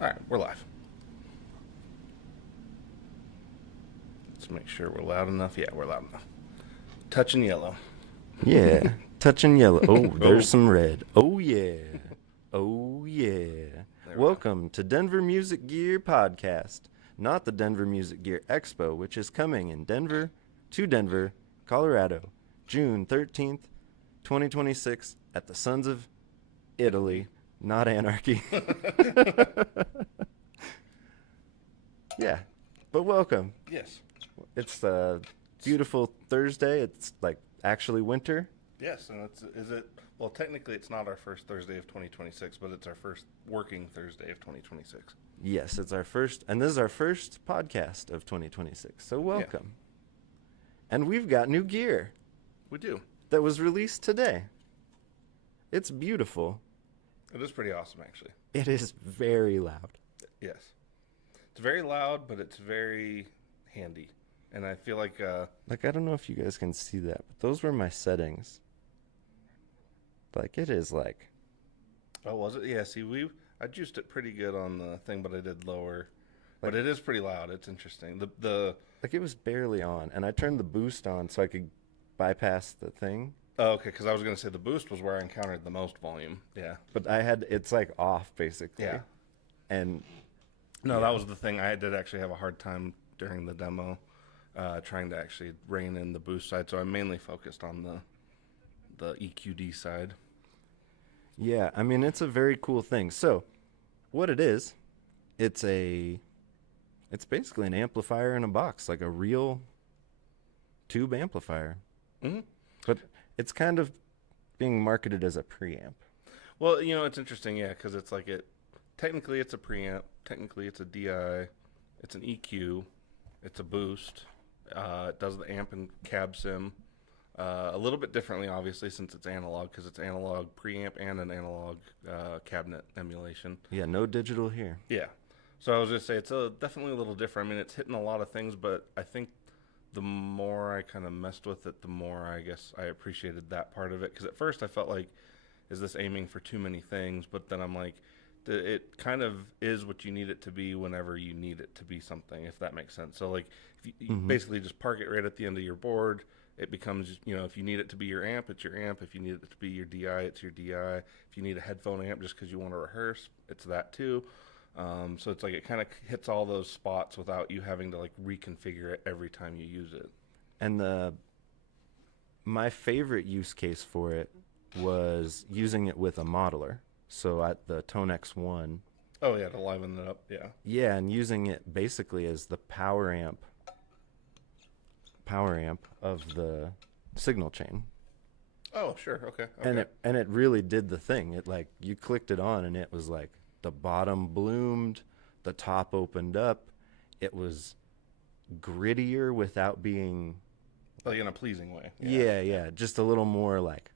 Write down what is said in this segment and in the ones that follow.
All right, we're live. Let's make sure we're loud enough. Yeah, we're loud enough. Touching yellow. Yeah, touching yellow. Oh, Oh, there's some red. Oh, yeah. Oh, yeah. there we go. Welcome to Denver Music Gear Podcast, not the Denver Music Gear Expo, which is coming in Denver, Colorado, June 13th, 2026, at the Sons of Italy, not Anarchy. Yeah, but welcome. Yes. It's a beautiful Thursday. It's like actually winter. Yes, and is it? Well, technically, it's not our first Thursday of 2026, but it's our first working Thursday of 2026. Yes, it's our first, and this is our first podcast of 2026. So welcome. And we've got new gear We do. that was released today. It's beautiful. It is pretty awesome, actually. It is very loud. Yes. It's very loud, but it's very handy. And I feel like, Like, I don't know if you guys can see that, but those were my settings. Like, it is like, oh, was it? Yeah, see, I juiced it pretty good on the thing, but I did lower. But it is pretty loud. It's interesting. like it was barely on, and I turned the boost on so I could bypass the thing. Oh, okay, because I was going to say the boost was where I encountered the most volume. Yeah. But it's like off, basically. Yeah. And No, that was the thing. I did actually have a hard time during the demo trying to actually rein in the boost side, so I mainly focused on the EQD side. yeah, I mean, it's a very cool thing. So, what it is, it's basically an amplifier in a box, like a real tube amplifier. Mm-hmm. But it's kind of being marketed as a preamp. Well, it's interesting, yeah, because it's like technically it's a preamp, technically it's a DI, it's an EQ, it's a boost, it does the amp and cab sim. A little bit differently, obviously, since it's analog, because it's analog preamp and an analog cabinet emulation. Yeah, no digital here. Yeah. So I was going to say, it's definitely a little different. I mean, it's hitting a lot of things, but I think the more I kind of messed with it, the more I guess I appreciated that part of it. Because at first I felt like, is this aiming for too many things? But then I'm like, it kind of is what you need it to be whenever you need it to be something, if that makes sense. So, like, if you basically just park it right at the end of your board, it becomes, if you need it to be your amp, it's your amp. If you need it to be your DI, it's your DI. If you need a headphone amp just because you want to rehearse, it's that too. So it's like it kind of hits all those spots without you having to like reconfigure it every time you use it. And my favorite use case for it was using it with a modeler. So at the Tone X1, Oh yeah, to liven it up. Yeah. yeah, and using it basically as the power amp of the signal chain. Oh sure. Okay. And it really did the thing. It like you clicked it on and it was like the bottom bloomed, the top opened up. It was grittier without being Like in a pleasing way. yeah, just a little more like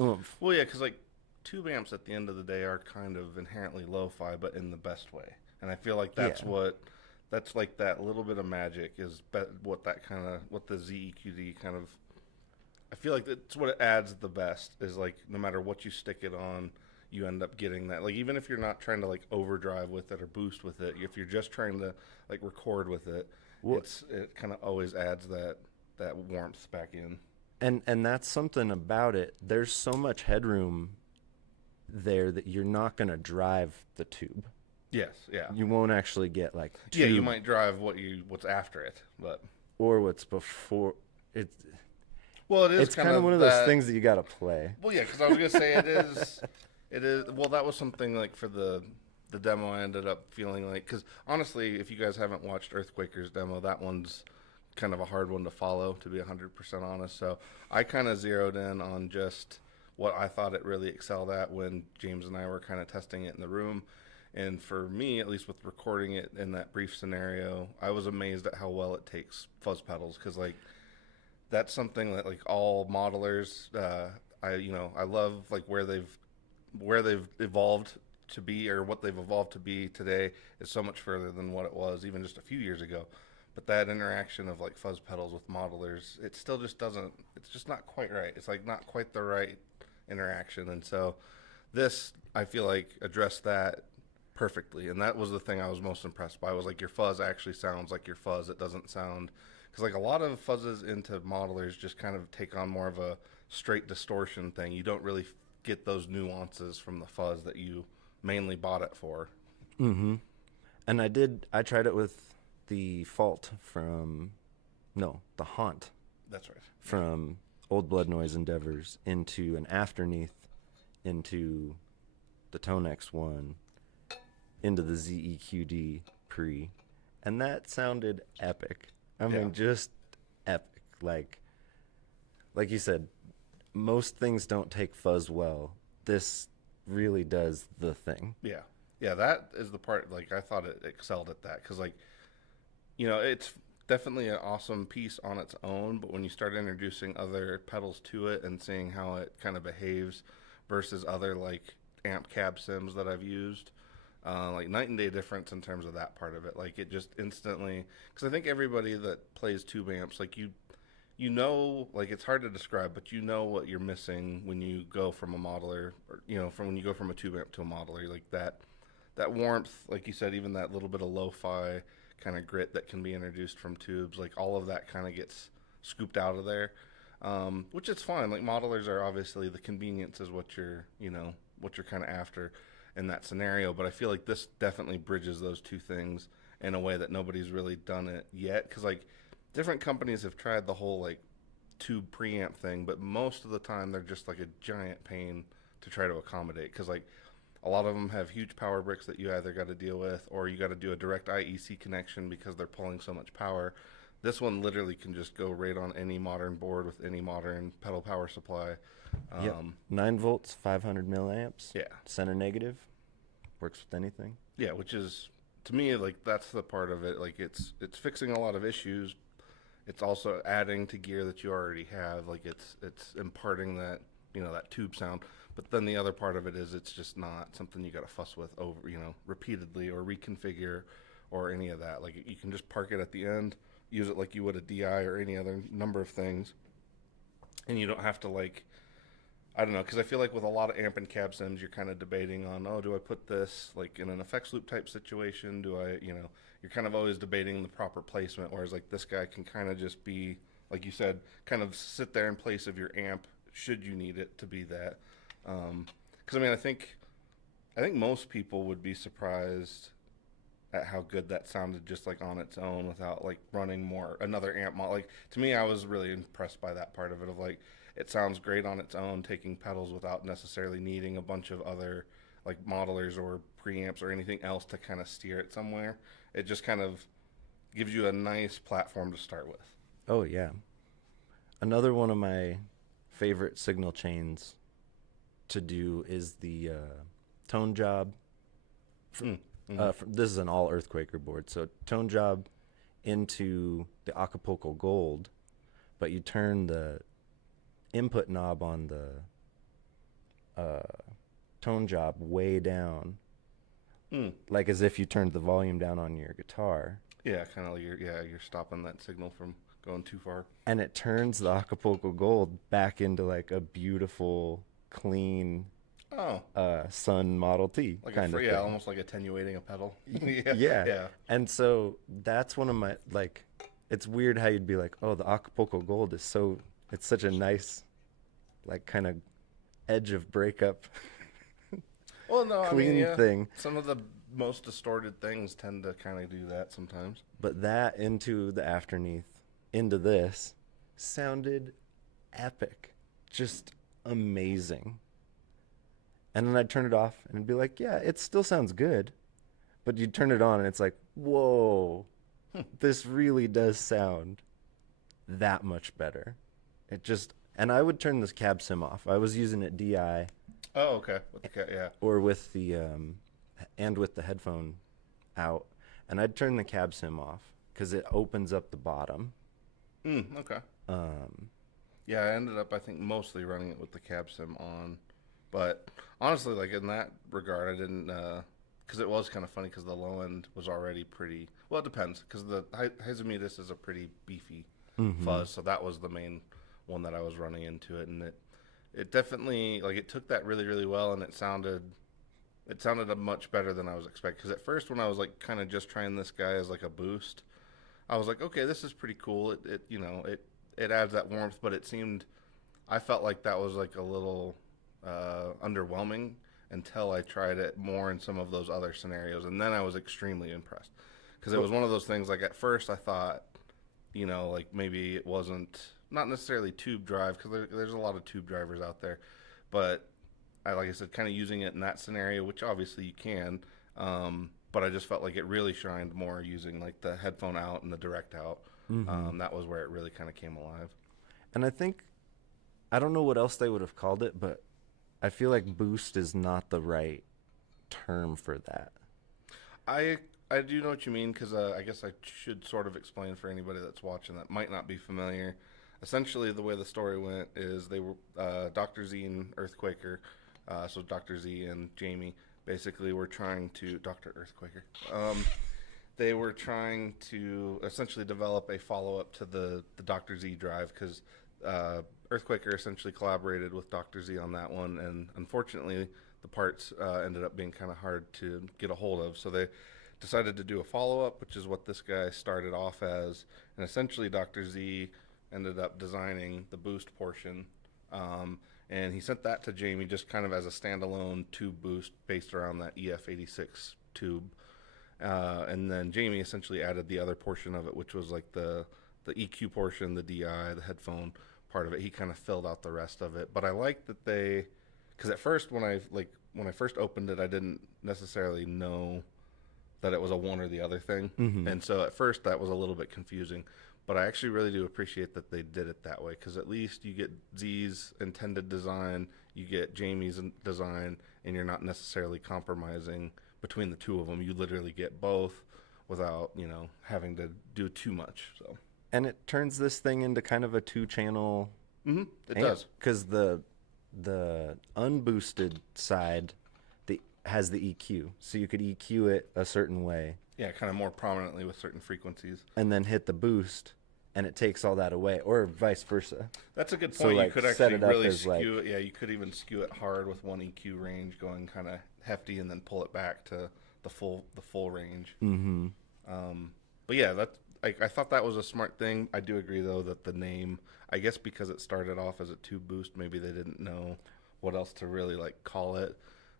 oomph. Well, yeah, because like tube amps at the end of the day are kind of inherently lo-fi, but in the best way. And I feel like that's Yeah. that's like that little bit of magic is what the ZEQD kind of. I feel like that's what it adds the best is like no matter what you stick it on, you end up getting that. Like even if you're not trying to like overdrive with it or boost with it, if you're just trying to like record with it, Well, it kind of always adds that warmth back in. and that's something about it. There's so much headroom there that you're not going to drive the tube. Yes, yeah. You won't actually get like Yeah, you tube might drive what's after it, but or what's before it. well, it is It's kind of one of those things that you got to play. Well, yeah, because I was gonna say it is, it is. Well, that was something like for the demo. I ended up feeling like because honestly, if you guys haven't watched Earthquaker's demo, that one's kind of a hard one to follow, to be 100% honest. So I kind of zeroed in on just what I thought it really excelled at when James and I were kind of testing it in the room. And for me, at least with recording it in that brief scenario, I was amazed at how well it takes fuzz pedals because like that's something that like all modelers, I love like where they've evolved to be or what they've evolved to be today is so much further than what it was even just a few years ago. But that interaction of like fuzz pedals with modelers, it still just doesn't. It's just not quite right. It's like not quite the right interaction, and so this I feel like addressed that perfectly. And that was the thing I was most impressed by, was like your fuzz actually sounds like your fuzz. It doesn't sound, because like a lot of fuzzes into modelers just kind of take on more of a straight distortion thing. You don't really get those nuances from the fuzz that you mainly bought it for. Mm-hmm. And I tried it with the Fault from, no, the Haunt. That's right. From Old Blood Noise Endeavors into an Afterneath, into the Tonex one, into the ZEQD-Pre, and that sounded epic. I mean, just epic. Like you said, most things don't take fuzz well. This really does the thing. Yeah. Yeah, that is the part, like, I thought it excelled at that, because, like, you know, it's definitely an awesome piece on its own, but when you start introducing other pedals to it and seeing how it kind of behaves versus other, like, amp cab sims that I've used, like, night and day difference in terms of that part of it. Like, it just instantly, because I think everybody that plays tube amps, like, you know, like, it's hard to describe, but you know what you're missing when you go from a modeler, or, you know, from when you go from a tube amp to a modeler, like that warmth, like you said, even that little bit of lo-fi kind of grit that can be introduced from tubes, like all of that kind of gets scooped out of there, which is fine. Like, modelers are obviously, the convenience is what you're kind of after in that scenario, but I feel like this definitely bridges those two things in a way that nobody's really done it yet, because like different companies have tried the whole like tube preamp thing, but most of the time they're just like a giant pain to try to accommodate, because like a lot of them have huge power bricks that you either got to deal with, or you got to do a direct IEC connection because they're pulling so much power. This one literally can just go right on any modern board with any modern pedal power supply. Yep. 9 volts, 500 milliamps. Yeah. Center negative. Works with anything. Yeah, which is, to me, like, that's the part of it. Like, it's fixing a lot of issues. It's also adding to gear that you already have. Like, it's imparting that, you know, that tube sound. But then the other part of it is it's just not something you got to fuss with over, you know, repeatedly, or reconfigure or any of that. Like, you can just park it at the end, use it like you would a DI or any other number of things, and you don't have to, like, I don't know, because I feel like with a lot of amp and cab sims, you're kind of debating on, oh, do I put this like in an effects loop type situation? Do I, you know, you're kind of always debating the proper placement, whereas like this guy can kind of just be, like you said, kind of sit there in place of your amp should you need it to be that. Because I mean, I think most people would be surprised at how good that sounded just like on its own without like running another amp mod. Like, to me, I was really impressed by that part of it, of like, it sounds great on its own, taking pedals without necessarily needing a bunch of other like modelers or preamps or anything else to kind of steer it somewhere. It just kind of gives you a nice platform to start with. Oh yeah. Another one of my favorite signal chains to do is the tone job. This is an all Earthquaker board, so tone job into the Acapulco Gold, but you turn the input knob on the tone job way down, like as if you turned the volume down on your guitar. Yeah, kind of like you're stopping that signal from going too far. And it turns the Acapulco Gold back into like a beautiful, clean Sun Model T like kind of thing. Almost like attenuating a pedal. Yeah. And so that's one of my, like, it's weird how you'd be like, oh, the Acapulco Gold is so, it's such a nice, like, kind of edge of breakup. Well, no, clean thing. Some of the most distorted things tend to kind of do that sometimes. But that into the Afterneath, into this, sounded epic. Just amazing. And then I'd turn it off and it'd be like, yeah, it still sounds good. But you'd turn it on and it's like, whoa, this really does sound that much better. It just, and I would turn this cab sim off. I was using it DI. Oh, okay. With the yeah. Or with the, and with the headphone out. And I'd turn the cab sim off because it opens up the bottom. Okay. Yeah, I ended up, I think, mostly running it with the cab sim on. But honestly, like, in that regard, I didn't, because it was kind of funny because the low end was already pretty, well, it depends, because the Hyzomedis is a pretty beefy fuzz, so that was the main one that I was running into it, and it definitely, like, it took that really, really well, and it sounded It sounded much better than I was expecting. Because at first, when I was like kind of just trying this guy as like a boost, I was like, okay, this is pretty cool. It adds that warmth, but I felt like that was like a little underwhelming until I tried it more in some of those other scenarios, and then I was extremely impressed because it was one of those things. Like at first, I thought, like maybe it wasn't not necessarily tube drive because there's a lot of tube drivers out there, but like I said, kind of using it in that scenario, which obviously you can. But I just felt like it really shined more using like the headphone out and the direct out. That was where it really kind of came alive. And I don't know what else they would have called it, but I feel like boost is not the right term for that. I do know what you mean because I guess I should sort of explain for anybody that's watching that might not be familiar. Essentially, the way the story went is they were Dr. Z and Earthquaker, so Dr. Z and Jamie basically were trying to Dr. Earthquaker. They were trying to essentially develop a follow-up to the Dr. Z drive because Earthquaker essentially collaborated with Dr. Z on that one, and unfortunately, the parts ended up being kind of hard to get a hold of. So they decided to do a follow-up, which is what this guy started off as, and essentially Dr. Z ended up designing the boost portion, and he sent that to Jamie just kind of as a standalone tube boost based around that EF86 tube. And then Jamie essentially added the other portion of it, which was like the EQ portion, the DI, the headphone part of it. He kind of filled out the rest of it. But I like that because at first when I first opened it, I didn't necessarily know that it was a one or the other thing. And so at first that was a little bit confusing. But I actually really do appreciate that they did it that way because at least you get Z's intended design, you get Jamie's design, and you're not necessarily compromising between the two of them. You literally get both without, having to do too much. So. And it turns this thing into kind of a two-channel. It does. Because the unboosted side has the EQ, so you could EQ it a certain way. Yeah, kind of more prominently with certain frequencies. And then hit the boost, and it takes all that away, or vice versa. That's a good point. So, like, you could set actually it up really as, skew like- it. Yeah, you could even skew it hard with one EQ range going kind of hefty and then pull it back to the full range. But yeah, I thought that was a smart thing. I do agree, though, that the name, I guess because it started off as a tube boost, maybe they didn't know what else to really, call it.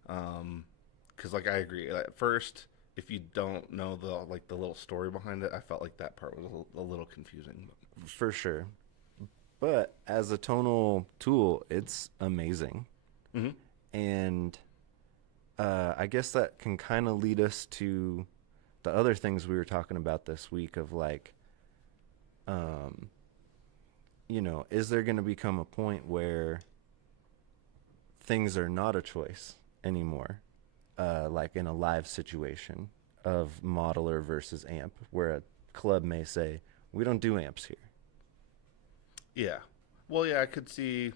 Because, I agree. At first, if you don't know the little story behind it, I felt like that part was a little confusing. For sure. But as a tonal tool, it's amazing. And I guess that can kind of lead us to the other things we were talking about this week of is there going to become a point where things are not a choice anymore? Like in a live situation of modeler versus amp, where a club may say, we don't do amps here. Yeah. Well, yeah, I could see,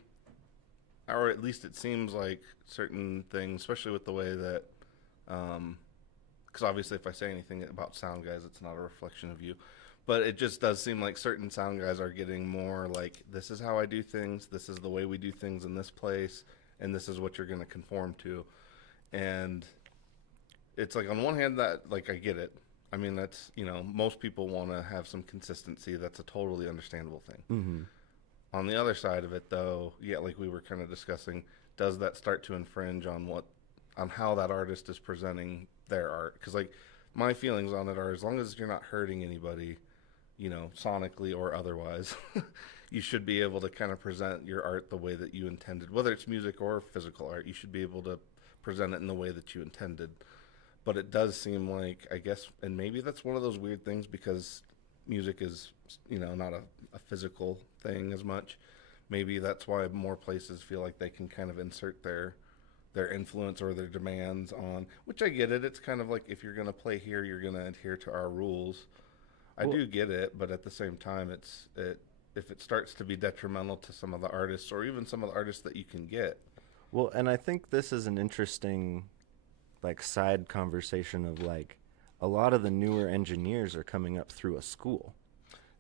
or at least it seems like certain things, especially with the way that, because obviously if I say anything about sound guys, it's not a reflection of you, but it just does seem like certain sound guys are getting more like, this is how I do things, this is the way we do things in this place, and this is what you're going to conform to. And it's like, on one hand, that, I get it. I mean, that's, most people want to have some consistency. That's a totally understandable thing. On the other side of it, though, yeah, like we were kind of discussing, does that start to infringe on how that artist is presenting their art? Because, my feelings on it are, as long as you're not hurting anybody, sonically or otherwise, you should be able to kind of present your art the way that you intended. Whether it's music or physical art, you should be able to present it in the way that you intended. But it does seem like, I guess, and maybe that's one of those weird things because music is, not a physical thing as much. Maybe that's why more places feel like they can kind of insert their influence or their demands on, which I get it. It's kind of like, if you're going to play here, you're going to adhere to our rules. I do get it, but at the same time, if it starts to be detrimental to some of the artists or even some of the artists that you can get. Well, and I think this is an interesting side conversation of a lot of the newer engineers are coming up through a school.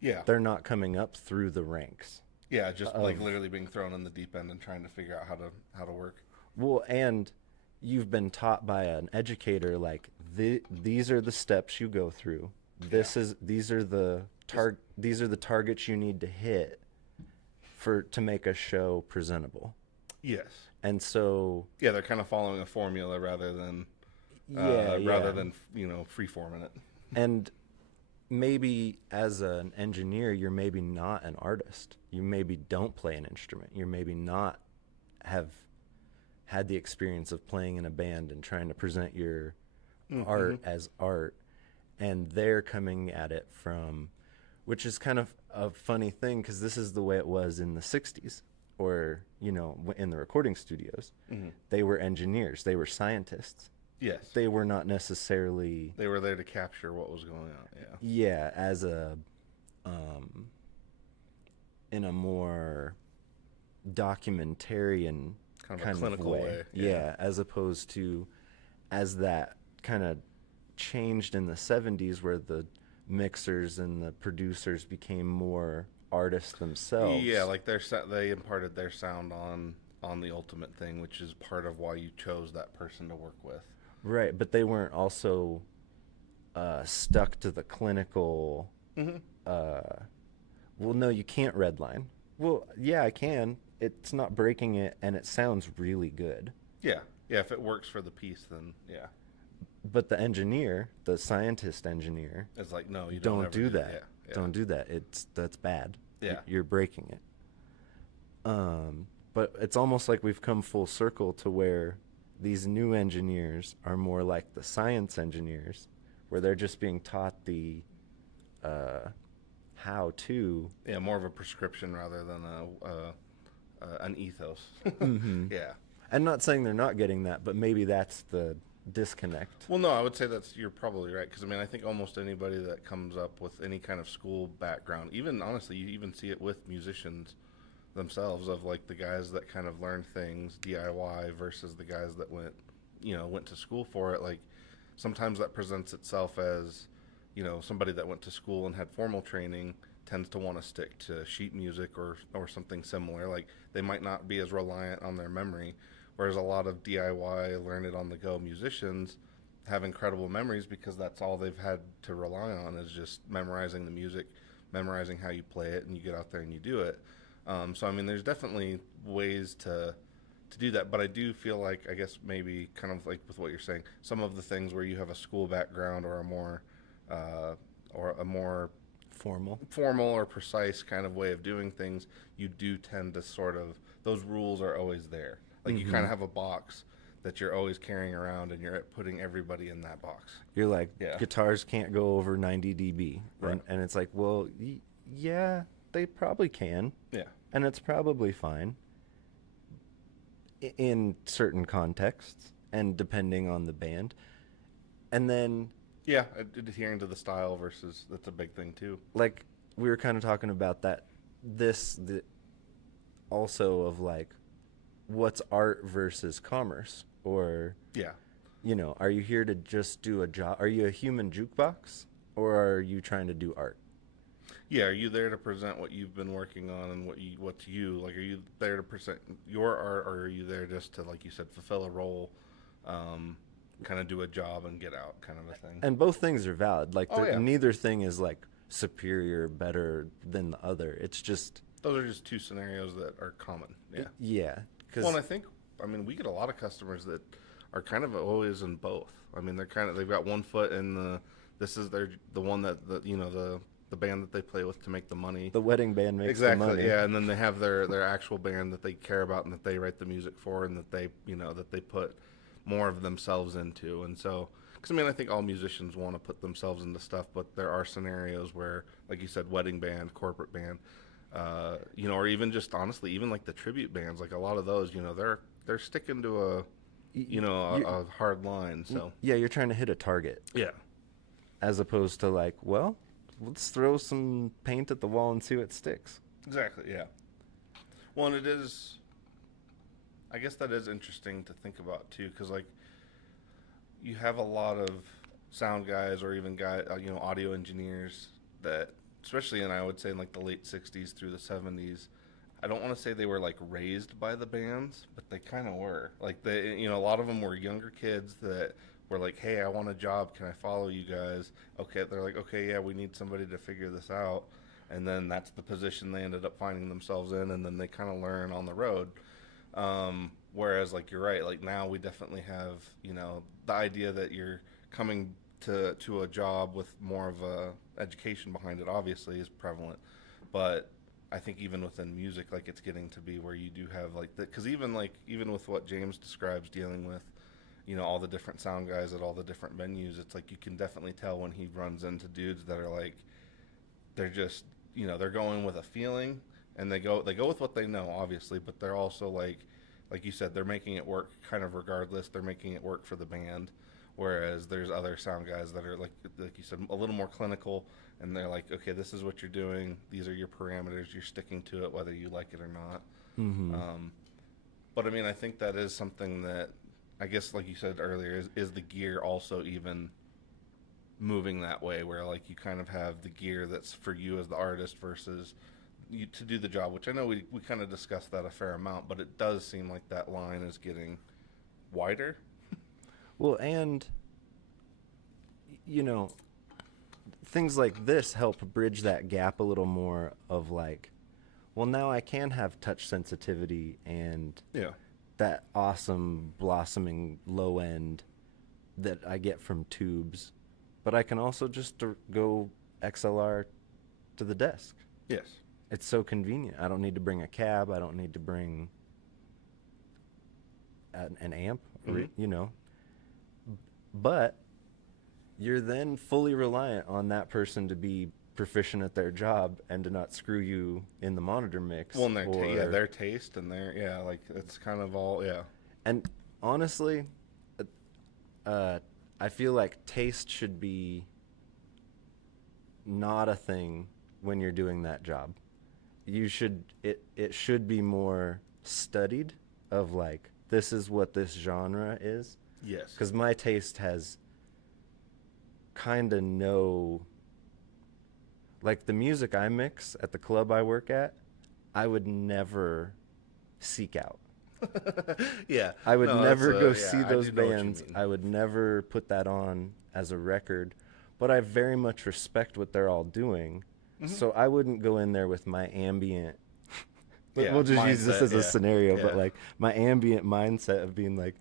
Yeah. They're not coming up through the ranks. Yeah, just literally being thrown in the deep end and trying to figure out how to work. Well, and you've been taught by an educator, like these are the steps you go through. These are the targets you need to hit to make a show presentable. Yes. And so yeah, they're kind of following a formula rather than free forming it. And maybe as an engineer, you're maybe not an artist. You maybe don't play an instrument. You maybe not have had the experience of playing in a band and trying to present your art as art. And they're coming at it from, which is kind of a funny thing because this is the way it was in the 60s or, in the recording studios. Mm-hmm. They were engineers. They were scientists. Yes. They were not necessarily... They were there to capture what was going on, yeah. Yeah, as a... in a more documentarian kind of clinical way. Yeah, as opposed to as that kind of changed in the 70s where the mixers and the producers became more artists themselves. Yeah, like they imparted their sound on the ultimate thing, which is part of why you chose that person to work with. Right, but they weren't also stuck to the clinical, well, no, you can't redline. Well, yeah, I can. It's not breaking it, and it sounds really good. Yeah, if it works for the piece, then yeah. But the engineer, the scientist engineer... It's like, no, you don't do that. Yeah. Don't do that. That's bad. Yeah. You're breaking it. But it's almost like we've come full circle to where these new engineers are more like the science engineers, where they're just being taught the how to. Yeah, more of a prescription rather than an ethos. Mm-hmm. Yeah. I'm not saying they're not getting that, but maybe that's the disconnect. Well, no, I would say you're probably right, because I think almost anybody that comes up with any kind of school background, even honestly, you even see it with musicians themselves, of like the guys that kind of learn things DIY versus the guys that went to school for it. Like sometimes that presents itself as, somebody that went to school and had formal training tends to want to stick to sheet music or something similar. Like they might not be as reliant on their memory, whereas a lot of DIY, learn it on the go musicians have incredible memories because that's all they've had to rely on is just memorizing the music, memorizing how you play it, and you get out there and you do it. So there's definitely ways to do that, but I do feel like, I guess maybe kind of like with what you're saying, some of the things where you have a school background or a more formal or precise kind of way of doing things, you do tend to sort of, those rules are always there. Like you kind of have a box that you're always carrying around, and you're putting everybody in that box. You're like, guitars can't go over 90 dB. Right. And it's like, well, yeah, they probably can. Yeah. And it's probably fine in certain contexts and depending on the band. And then... Yeah, adhering to the style versus, that's a big thing too. Like, we were kind of talking about that, also of like, what's art versus commerce? Or, are you here to just do a job? Are you a human jukebox? Or are you trying to do art? Yeah, are you there to present what you've been working on and what's you? Like, are you there to present your art, or are you there just to, like you said, fulfill a role, kind of do a job and get out kind of a thing? And both things are valid. Like, neither thing is, like, superior, better than the other. It's just... Those are just two scenarios that are common. Yeah. Yeah. Well, and I think, we get a lot of customers that are kind of always in both. They've got one foot in the one that, the band that they play with to make the money. The wedding band makes the money. Exactly, yeah. And then they have their actual band that they care about and that they write the music for and that they put more of themselves into. And so, because I think all musicians want to put themselves into stuff, but there are scenarios where, like you said, wedding band, corporate band, or even just honestly, even like the tribute bands, like a lot of those, they're sticking to a hard line. So yeah, you're trying to hit a target. Yeah. As opposed to like, well, let's throw some paint at the wall and see what sticks. Exactly, yeah. Well, and it is, I guess that is interesting to think about too, because like you have a lot of sound guys or even audio engineers that, especially I would say in like the late 60s through the 70s, I don't want to say they were like raised by the bands, but they kind of were. Like a lot of them were younger kids that were like, "Hey, I want a job. Can I follow you guys?" Okay, they're like, "Okay, yeah, we need somebody to figure this out." And then that's the position they ended up finding themselves in, and then they kind of learn on the road. Whereas, like, you're right. Like, now we definitely have, the idea that you're coming to a job with more of a education behind it, obviously, is prevalent. But I think even within music, like, it's getting to be where you do have, like, because even with what James describes dealing with, all the different sound guys at all the different venues, it's like you can definitely tell when he runs into dudes that are like, they're just, they're going with a feeling, and they go with what they know, obviously, but they're also like you said, they're making it work kind of regardless. They're making it work for the band, whereas there's other sound guys that are like you said, a little more clinical, and they're like, okay, this is what you're doing. These are your parameters. You're sticking to it whether you like it or not. Mm-hmm. But I mean, I think that is something that, I guess, like you said earlier, is the gear also even moving that way, where like you kind of have the gear that's for you as the artist versus you to do the job, which I know we kind of discussed that a fair amount, but it does seem like that line is getting wider. Well, and things like this help bridge that gap a little more of like, well, now I can have touch sensitivity and that awesome blossoming low end that I get from tubes, but I can also just go XLR to the desk. Yes. It's so convenient. I don't need to bring a cab. I don't need to bring an amp, Mm-hmm. But you're then fully reliant on that person to be proficient at their job and to not screw you in the monitor mix. Well, and their taste and like it's kind of all, And honestly, I feel like taste should be not a thing when you're doing that job. It should be more studied of like, this is what this genre is. Yes. Because my taste has kind of like the music I mix at the club I work at, I would never seek out. Yeah. I would never go yeah, see I those do know what you bands. mean. I would never put that on as a record, but I very much respect what they're all doing. Mm-hmm. So I wouldn't go in there with my ambient. Yeah, we'll just use this mindset, as a scenario, but yeah. like my ambient mindset of being like,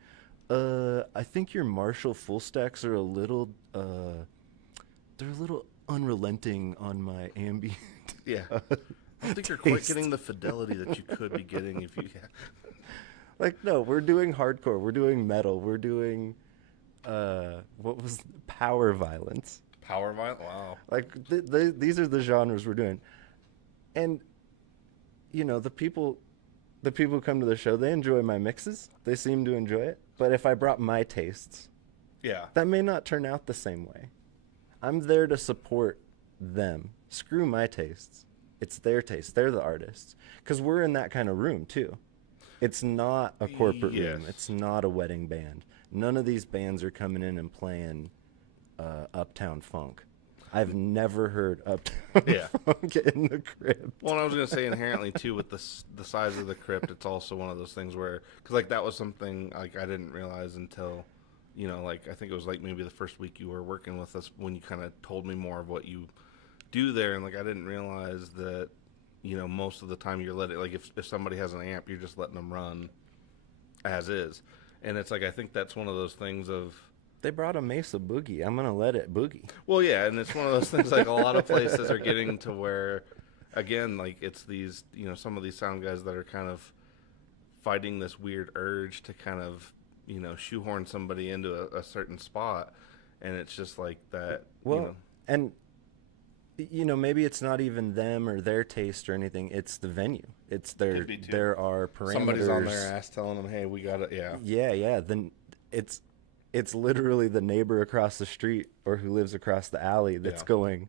I think your Marshall full stacks are a little, they're a little unrelenting on my ambient. Yeah. I don't think you're quite getting the fidelity that you could be getting if you. Yeah. Like, no, we're doing hardcore. We're doing metal. We're doing, what was power violence. Power violence? Wow. Like, these are the genres we're doing. And, the people who come to the show, they enjoy my mixes. They seem to enjoy it. But if I brought my tastes, that may not turn out the same way. I'm there to support them. Screw my tastes. It's their tastes. They're the artists. Because we're in that kind of room, too. It's not a corporate room. It's not a wedding band. None of these bands are coming in and playing Uptown Funk. I've never heard Uptown Funk in the crypt. Well, and I was going to say inherently, too, with the size of the crypt, it's also one of those things where, because, like, that was something, like, I didn't realize until, like, I think it was, like, maybe the first week you were working with us when you kind of told me more of what you do there, and, like, I didn't realize that, most of the time you're letting, like, if somebody has an amp, you're just letting them run as is. And it's like, I think that's one of those things of, they brought a Mesa Boogie. I'm going to let it boogie. well, yeah, and it's one of those things, like, a lot of places are getting to where, again, like, it's these, some of these sound guys that are kind of fighting this weird urge to kind of, shoehorn somebody into a certain spot, and it's just like that, Well, and, maybe it's not even them or their taste or anything. It's the venue. It's there are parameters. Somebody's on their ass telling them, hey, we got it, Yeah. Then it's literally the neighbor across the street or who lives across the alley that's going,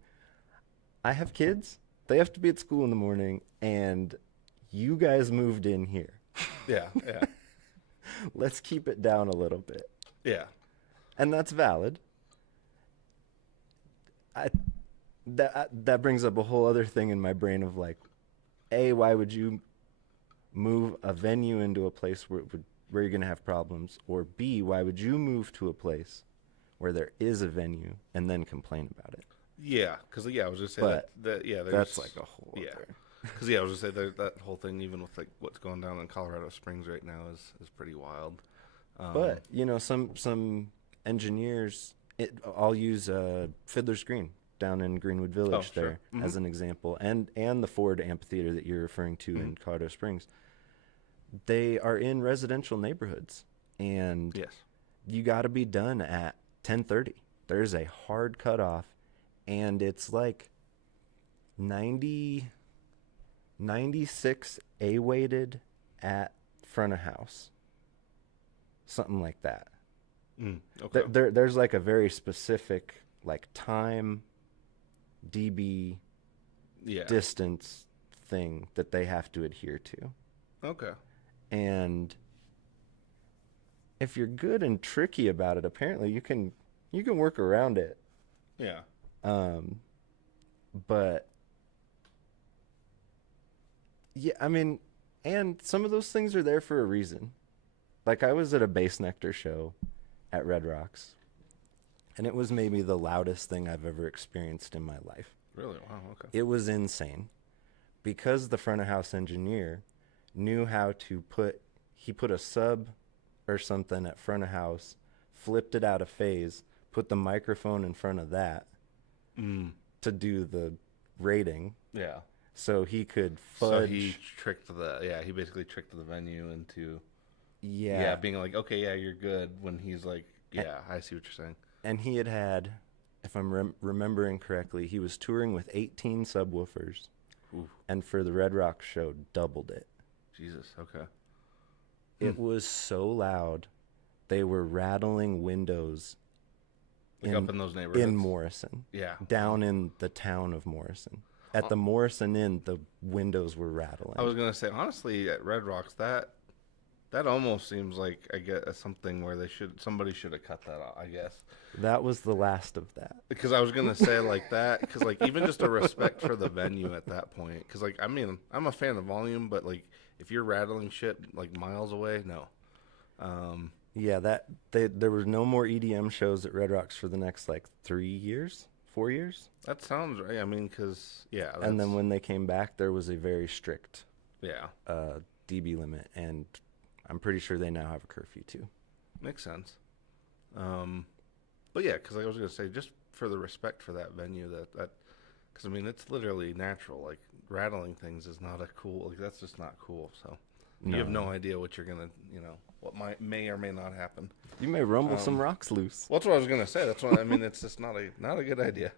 I have kids. They have to be at school in the morning, and you guys moved in here. Yeah. Let's keep it down a little bit. Yeah. And that's valid. That brings up a whole other thing in my brain of like, A, why would you move a venue into a place where you're going to have problems? Or B, why would you move to a place where there is a venue and then complain about it? Yeah, because I was just saying But that's like a whole other. Because I was just saying that whole thing, even with like what's going down in Colorado Springs right now, is pretty wild. But some engineers, I'll use Fiddler's Green down in Greenwood Village there as an example, and the Ford Amphitheater that you're referring to in Colorado Springs. They are in residential neighborhoods, and you got to be done at 10:30. There's a hard cutoff, and it's like 96 A-weighted at front of house. Something like that. Okay. There's like a very specific like time, dB, distance thing that they have to adhere to. Okay. And if you're good and tricky about it, apparently you can work around it. Yeah. But yeah, I mean, and some of those things are there for a reason. Like I was at a Bass Nectar show at Red Rocks, and it was maybe the loudest thing I've ever experienced in my life. Really? Wow. Okay. It was insane because the front of house engineer knew how to put a sub or something at front of house, flipped it out of phase, put the microphone in front of that to do the rating. Yeah. So he could fudge. So he basically tricked the venue into being like, okay, yeah, you're good, when he's like, I see what you're saying. And he had, if I'm remembering correctly, he was touring with 18 subwoofers. Ooh. And for the Red Rock show, doubled it. Jesus, okay. It was so loud, they were rattling windows up in those neighborhoods? In Morrison. Yeah. Down in the town of Morrison. At the Morrison Inn, the windows were rattling. I was going to say, honestly, at Red Rocks, that almost seems like something where somebody should have cut that out, I guess. That was the last of that. Because I was going to say like that, because like even just a respect for the venue at that point. Because like, I mean, I'm a fan of volume, but like if you're rattling shit like miles away, no. There were no more EDM shows at Red Rocks for the next like 4 years. That sounds right. I mean, because and then when they came back, there was a very strict dB limit, and I'm pretty sure they now have a curfew too. Makes sense. But yeah, because I was going to say, just for the respect for that venue, that because I mean, it's literally natural. Like rattling things is not that's just not cool. So you have no idea what you're gonna, what may or may not happen. You may rumble some rocks loose. Well, that's what I was gonna say. That's what I mean. It's just not a good idea.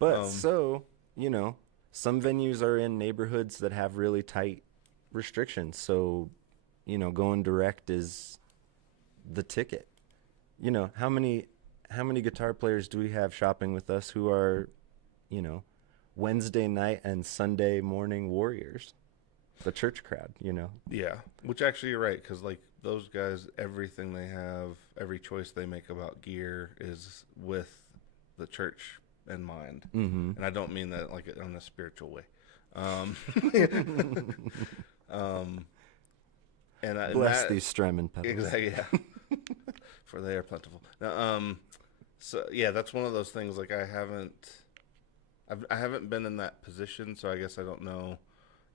But some venues are in neighborhoods that have really tight restrictions. So, going direct is the ticket. How many guitar players do we have shopping with us who are, Wednesday night and Sunday morning warriors? The church crowd, Yeah, which actually you're right, because like those guys, everything they have, every choice they make about gear is with the church in mind. Mm-hmm. And I don't mean that like in a spiritual way. Bless these Strymon pedals. Exactly, yeah. For they are plentiful. Now, so yeah, that's one of those things. Like I haven't been in that position, so I guess I don't know,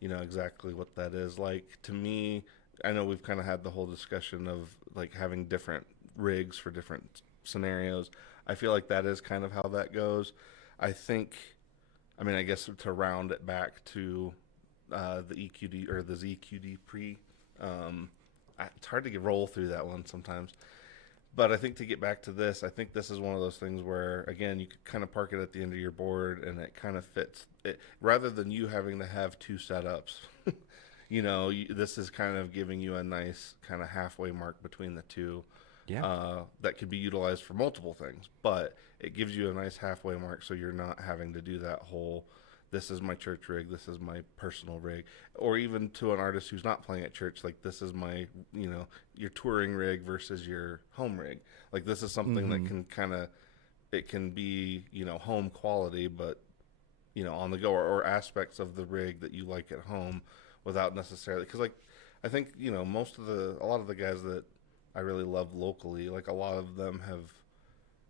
exactly what that is like. To me, I know we've kind of had the whole discussion of like having different rigs for different scenarios. I feel like that is kind of how that goes. I guess to round it back to the EQD or the ZEQD-Pre. It's hard to roll through that one sometimes. But I think to get back to this, I think this is one of those things where, again, you could kind of park it at the end of your board and it kind of fits. Rather than you having to have two setups, this is kind of giving you a nice kind of halfway mark between the two. Yeah. That could be utilized for multiple things. But it gives you a nice halfway mark so you're not having to do that whole, this is my church rig, this is my personal rig. Or even to an artist who's not playing at church, like this is my, your touring rig versus your home rig. Like this is something that can it can be, home quality, but, on the go, or aspects of the rig that you like at home without necessarily, because like, I think, you know, a lot of the guys that I really love locally, like a lot of them have,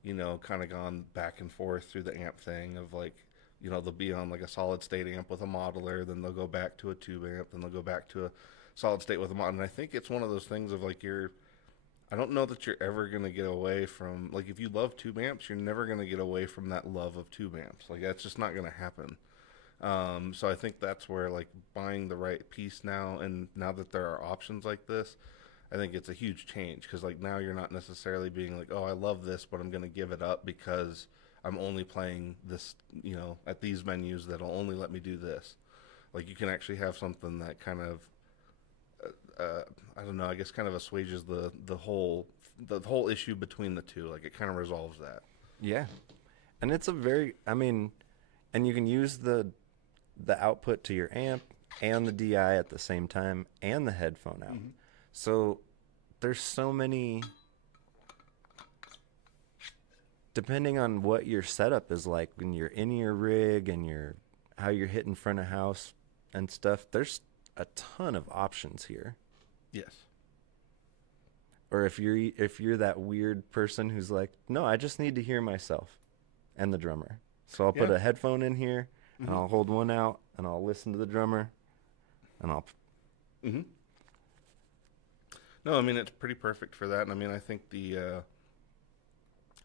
you know, kind of gone back and forth through the amp thing of like, you know, they'll be on like a solid state amp with a modeler, then they'll go back to a tube amp, then they'll go back to a solid state with a mod. And I think it's one of those things of like I don't know that you're ever going to get away from, like, if you love tube amps, you're never going to get away from that love of tube amps. Like, that's just not going to happen. So I think that's where, like, buying the right piece now, and now that there are options like this, I think it's a huge change. Because, like, now you're not necessarily being like, oh, I love this, but I'm going to give it up because I'm only playing this, you know, at these menus that'll only let me do this. Like, you can actually have something that kind of, I don't know, I guess kind of assuages the whole issue between the two. Like, it kind of resolves that. Yeah. And it's and you can use the output to your amp and the DI at the same time and the headphone out. Mm-hmm. So there's so many, depending on what your setup is like when you're in your rig and how you're hitting front of house and stuff, there's a ton of options here. Yes. Or if you're that weird person who's like, no, I just need to hear myself and the drummer. So I'll put a headphone in here, and I'll hold one out, and I'll listen to the drummer, and I'll... Mm-hmm. No, I mean, it's pretty perfect for that. And I mean, I think the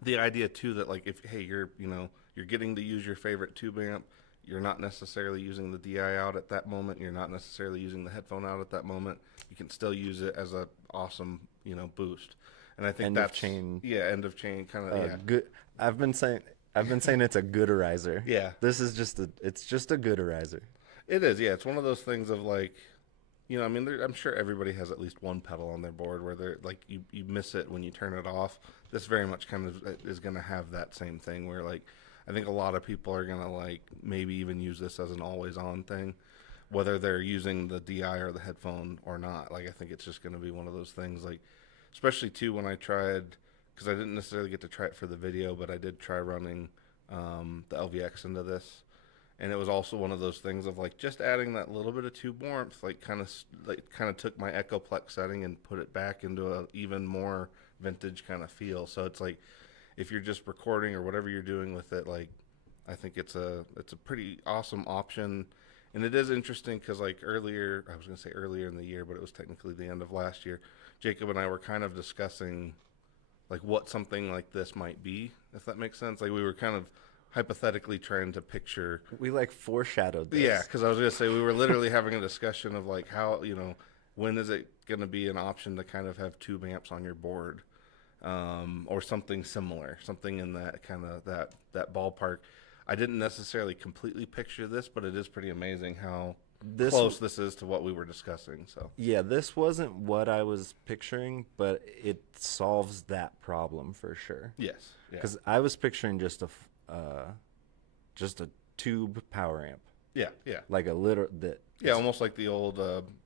idea too that, like, if, hey, you're getting to use your favorite tube amp, you're not necessarily using the DI out at that moment, you're not necessarily using the headphone out at that moment, you can still use it as a awesome, you know, boost. And I think end of chain kind of good. I've been saying it's a gooderizer. Yeah. This is just a gooderizer. It is, yeah. It's one of those things of like, you know, I mean, I'm sure everybody has at least one pedal on their board where they're like, you miss it when you turn it off. This very much kind of is going to have that same thing where, like, I think a lot of people are going to, like, maybe even use this as an always on thing, whether they're using the DI or the headphone or not. Like, I think it's just going to be one of those things, like, especially too when I tried, because I didn't necessarily get to try it for the video, but I did try running the LVX into this. And it was also one of those things of, like, just adding that little bit of tube warmth, like, kind of took my Echoplex setting and put it back into a even more vintage kind of feel. So it's like, if you're just recording or whatever you're doing with it, like, I think it's a pretty awesome option. And it is interesting because, like, I was going to say earlier in the year, but it was technically the end of last year, Jacob and I were kind of discussing, like, what something like this might be, if that makes sense. Like, we were kind of hypothetically trying to picture. We, like, foreshadowed this. Yeah, because I was going to say, we were literally having a discussion of, like, how, you know, when is it going to be an option to kind of have tube amps on your board? Or something similar, something in that kind of that ballpark. I didn't necessarily completely picture this, but it is pretty amazing how close this is to what we were discussing. So yeah, this wasn't what I was picturing, but it solves that problem for sure. Yes, because I was picturing just a tube power amp. Yeah, like a little that. Yeah, almost like the old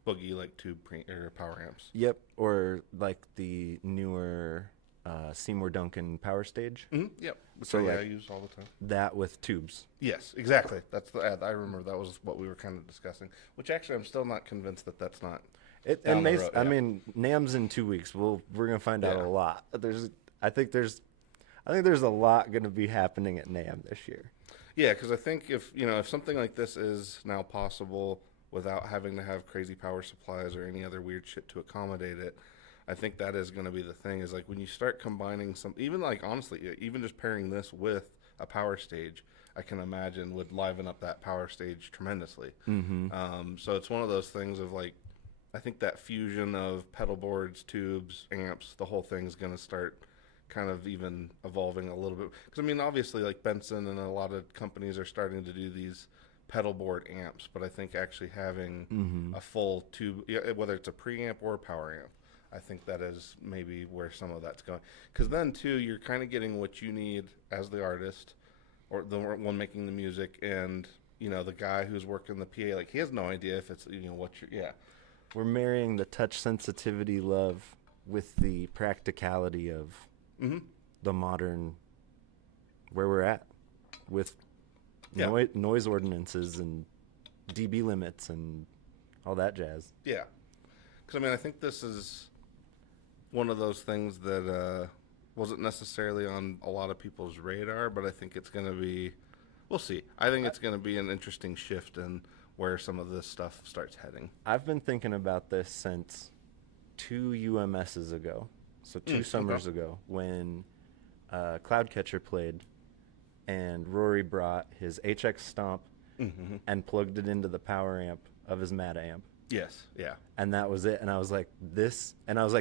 Boogie like tube or power amps. Yep, or like the newer Seymour Duncan Power Stage. Mm-hmm. Yep. So yeah, like, I use all the time. That with tubes. Yes, exactly. That's the ad. I remember that was what we were kind of discussing. Which actually, I'm still not convinced that that's not. I mean, NAMM's in 2 weeks. We're gonna find out a lot. I think there's a lot gonna be happening at NAMM this year. Yeah, because I think if something like this is now possible without having to have crazy power supplies or any other weird shit to accommodate it, I think that is going to be the thing, is like when you start combining even like honestly, even just pairing this with a power stage, I can imagine would liven up that power stage tremendously. Mm-hmm. So it's one of those things of like, I think that fusion of pedal boards, tubes, amps, the whole thing is going to start kind of even evolving a little bit. Because I mean, obviously, like Benson and a lot of companies are starting to do these pedal board amps, but I think actually having a full tube, whether it's a preamp or a power amp, I think that is maybe where some of that's going. Because then, too, you're kind of getting what you need as the artist or the one making the music, and, you know, the guy who's working the PA, like, he has no idea if it's, you know, what you're, We're marrying the touch sensitivity love with the practicality of the modern, where we're at with noise ordinances and dB limits and all that jazz. Yeah. Because, I mean, I think this is one of those things that wasn't necessarily on a lot of people's radar, but I think it's going to be, we'll see. I think it's going to be an interesting shift in where some of this stuff starts heading. I've been thinking about this since 2 UMSs ago, so 2 summers ago, when Cloudcatcher played, and Rory brought his HX Stomp and plugged it into the power amp of his Mad Amp. Yes, yeah. And that was it. And I was like,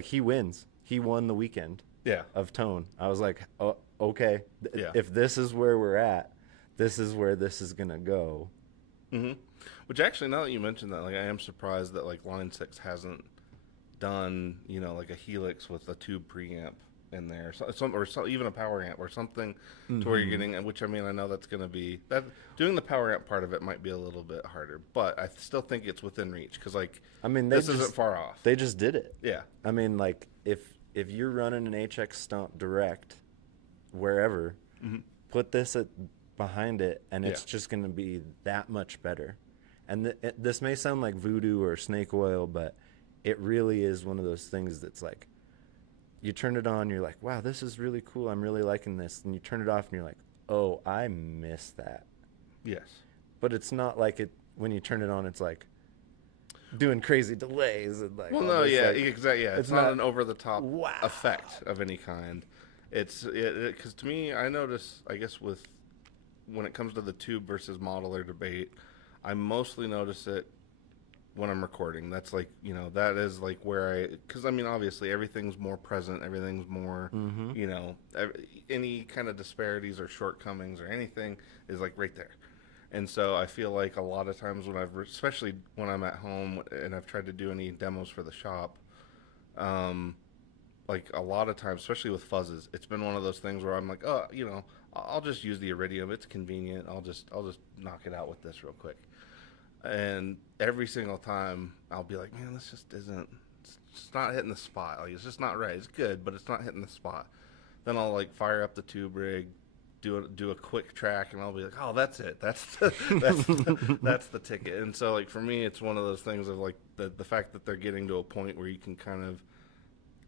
he wins. He won the weekend of tone. I was like, oh, okay. If this is where we're at, this is where this is going to go. Mm-hmm. Which actually, now that you mentioned that, like, I am surprised that, like, Line 6 hasn't done, like a Helix with a tube preamp in there, or even a power amp or something, to where you're getting, which, I mean, I know that's going to be, that doing the power amp part of it might be a little bit harder, but I still think it's within reach, because, like, I mean, this isn't far off. They just did it. Yeah. I mean, like, if you're running an HX Stomp direct wherever, put this behind it, and it's just going to be that much better. And this may sound like voodoo or snake oil, but it really is one of those things that's like, you turn it on, you're like, wow, this is really cool. I'm really liking this. And you turn it off, and you're like, oh, I miss that. Yes. But it's not like it, when you turn it on, it's like doing crazy delays. And like, well, no, yeah, like, exactly. Yeah, it's not an over-the-top wow effect of any kind. It's, because to me, I notice, I guess, when it comes to the tube versus modeler debate, I mostly notice it when I'm recording. That's like, that is like where because I mean, obviously everything's more present, everything's more, any kind of disparities or shortcomings or anything is like right there. And so I feel like a lot of times when especially when I'm at home and I've tried to do any demos for the shop, like a lot of times, especially with fuzzes, it's been one of those things where I'm like, oh, I'll just use the Iridium. It's convenient. I'll just knock it out with this real quick. And every single time I'll be like, man, this just isn't, it's just not hitting the spot. Like, it's just not right. It's good, but it's not hitting the spot. Then I'll like fire up the tube rig, do a quick track, and I'll be like, oh, that's it. That's the ticket. And so like for me, it's one of those things of like the fact that they're getting to a point where you can kind of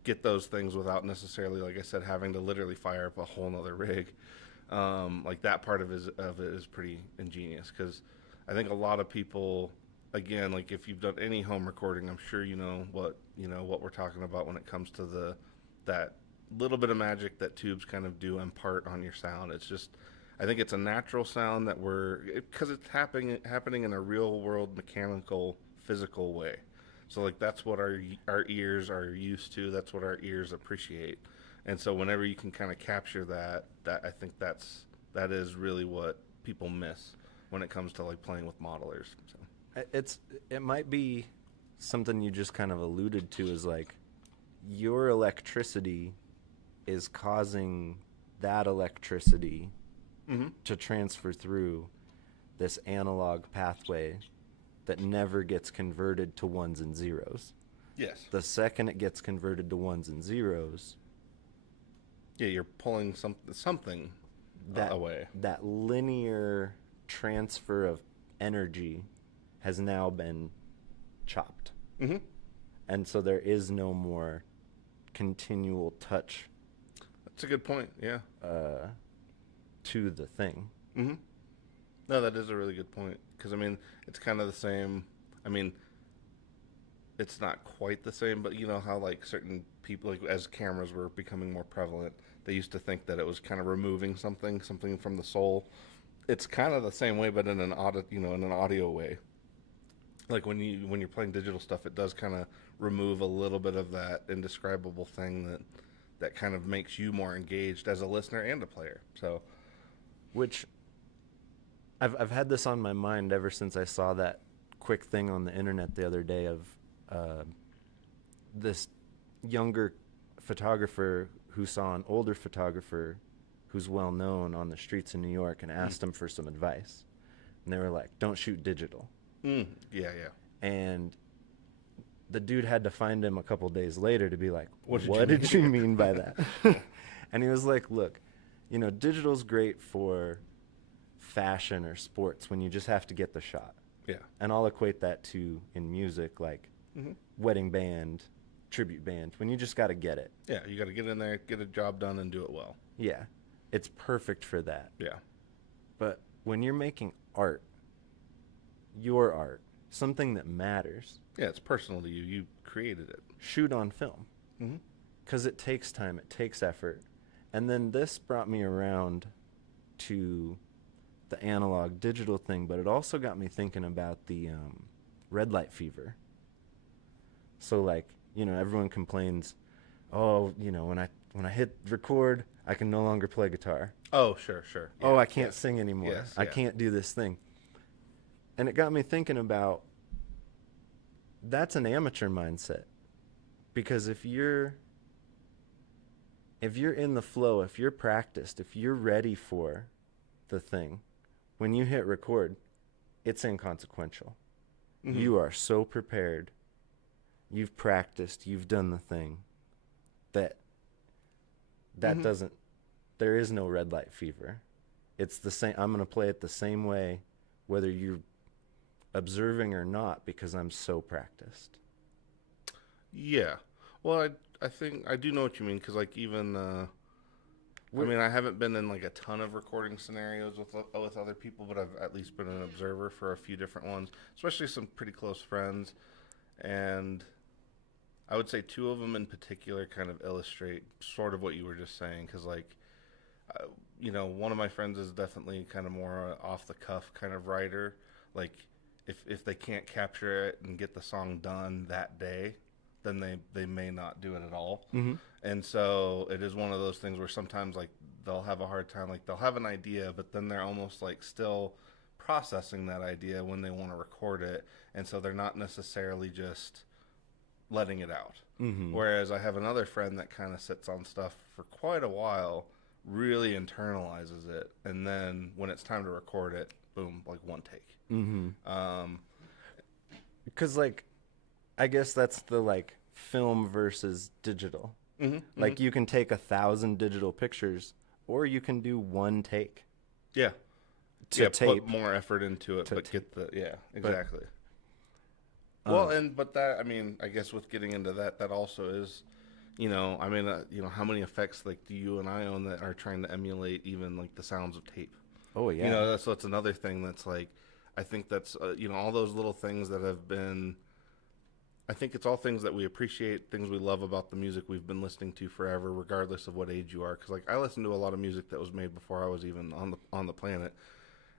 get those things without necessarily, like I said, having to literally fire up a whole nother rig. Like that part of it is pretty ingenious, because I think a lot of people, again, like if you've done any home recording, I'm sure you know what we're talking about when it comes to that little bit of magic that tubes kind of do impart on your sound. It's just, I think it's a natural sound that because it's happening in a real world mechanical, physical way. So like that's what our ears are used to. That's what our ears appreciate. And so whenever you can kind of capture that I think that is really what people miss when it comes to like playing with modelers. So it might be something you just kind of alluded to, is like your electricity is causing that electricity to transfer through this analog pathway that never gets converted to ones and zeros. Yes. The second it gets converted to ones and zeros, yeah, you're pulling something away. That linear transfer of energy has now been chopped. Mm-hmm. And so there is no more continual touch. That's a good point, yeah. To the thing. Mm-hmm. No, that is a really good point. Because, I mean, it's kind of the same. I mean, it's not quite the same, but you know how, like, certain people, like, as cameras were becoming more prevalent, they used to think that it was kind of removing something from the soul. It's kind of the same way, but in an audio way. Like, when you're playing digital stuff, it does kind of remove a little bit of that indescribable thing that kind of makes you more engaged as a listener and a player. So, which I've had this on my mind ever since I saw that quick thing on the internet the other day of this younger photographer who saw an older photographer who's well known on the streets in New York and asked him for some advice. And they were like, don't shoot digital. Yeah. And the dude had to find him a couple days later to be like, what did you mean by that? And he was like, look, digital's great for fashion or sports when you just have to get the shot. Yeah. And I'll equate that to, in music, like wedding band, tribute band, when you just got to get it. Yeah, you got to get in there, get a job done, and do it well. Yeah, it's perfect for that. Yeah. But when you're making art, your art, something that matters. Yeah, it's personal to you. You created it. Shoot on film. Mm-hmm. Because it takes time, it takes effort. And then this brought me around to the analog digital thing, but it also got me thinking about the red light fever. So like, you know, everyone complains, oh, you know, when I hit record, I can no longer play guitar. Oh, sure. Yeah, oh, I can't sing anymore. Yes, I can't do this thing. And it got me thinking about, that's an amateur mindset. Because if you're in the flow, if you're practiced, if you're ready for the thing, when you hit record, it's inconsequential. Mm-hmm. You are so prepared. You've practiced. You've done the thing. That doesn't, there is no red light fever. It's the same. I'm going to play it the same way, whether you're observing or not, because I'm so practiced. Yeah. Well, I think I do know what you mean, because like even I mean, I haven't been in like a ton of recording scenarios with other people, but I've at least been an observer for a few different ones, especially some pretty close friends, and I would say two of them in particular kind of illustrate sort of what you were just saying, because like you know, one of my friends is definitely kind of more off the cuff kind of writer. Like if they can't capture it and get the song done that day, then they may not do it at all. Mm-hmm. And so it is one of those things where sometimes like they'll have a hard time, like they'll have an idea, but then they're almost like still processing that idea when they want to record it. And so they're not necessarily just letting it out. Mm-hmm. Whereas I have another friend that kind of sits on stuff for quite a while, really internalizes it, and then when it's time to record it, boom, like one take. Mm-hmm. Because like, I guess that's the like film versus digital. Mm-hmm. Like you can take 1,000 digital pictures, or you can do one take. Yeah. To tape. Put more effort into it, but get the exactly. But that, I mean, I guess with getting into that also is, you know, I mean, you know, how many effects like do you and I own that are trying to emulate even like the sounds of tape? Oh yeah. You know, that's another thing that's like, I think that's you know, all those little things that have been. I think it's all things that we appreciate, things we love about the music we've been listening to forever, regardless of what age you are. Because like I listen to a lot of music that was made before I was even on the planet,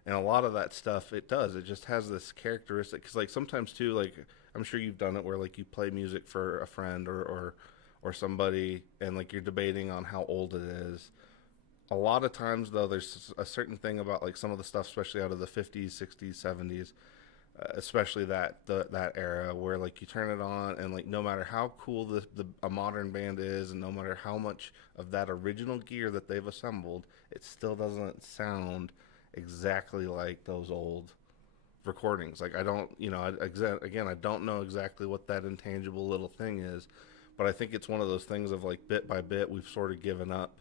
and a lot of that stuff it just has this characteristic. Because like sometimes too, like I'm sure you've done it where like you play music for a friend or somebody, and like you're debating on how old it is. A lot of times though, there's a certain thing about like some of the stuff, especially out of the 50s, 60s, 70s. Especially that era where like you turn it on and like no matter how cool a modern band is, and no matter how much of that original gear that they've assembled, it still doesn't sound exactly like those old recordings. Like I don't, you know, again, I don't know exactly what that intangible little thing is, but I think it's one of those things of like bit by bit we've sort of given up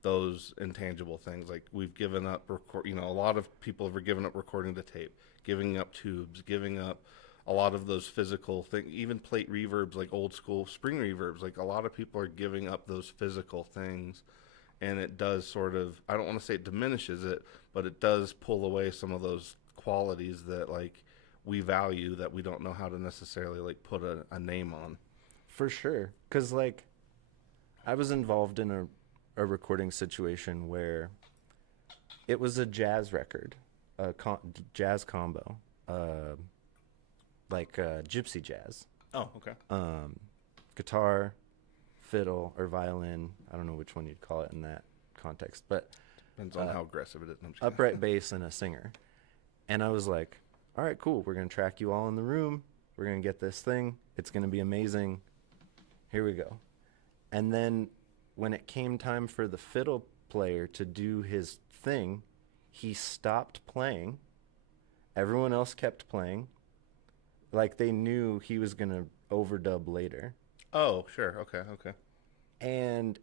those intangible things. Like we've given up you know, a lot of people have given up recording to tape, giving up tubes, giving up a lot of those physical things, even plate reverbs, like old school spring reverbs. Like a lot of people are giving up those physical things, and it does sort of, I don't want to say it diminishes it, but it does pull away some of those qualities that like we value that we don't know how to necessarily like put a name on. For sure. Because like I was involved in a recording situation where it was a jazz record, a jazz combo, like gypsy jazz. Oh, okay. Guitar, fiddle, or violin. I don't know which one you'd call it in that context, but depends on how aggressive it is. Upright bass and a singer. And I was like, all right, cool. We're going to track you all in the room. We're going to get this thing. It's going to be amazing. Here we go. And then when it came time for the fiddle player to do his thing, he stopped playing. Everyone else kept playing. Like they knew he was going to overdub later. Oh, sure. Okay. And